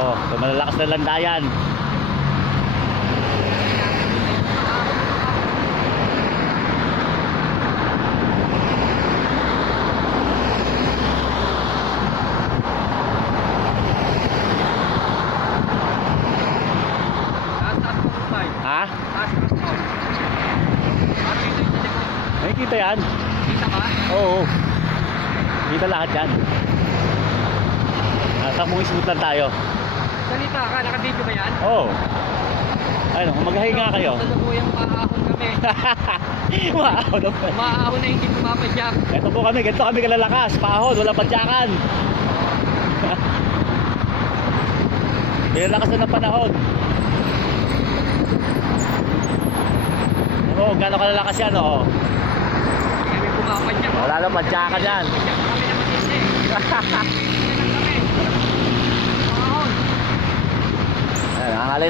Oh, so malalakas na landayan. Ha? Nakikita yan? Kita ba? Oo. Kita lahat yan. Nasa mong smooth lang tayo. Salita ka, naka-video ba yan? Oo. Ano, maghahinga kayo. Sa lubuyang maahon kami. Wow naman. Maahon na hindi pumapadyak. Ito po kami, ganito kami kalalakas. Pahod, walang padyakan. Ilalakas na ng panahon. Oo, gano'n kalalakas yan, oo. Hindi kami pumapadyak. Wala lang padyakan yan. Padyak kami na matindi.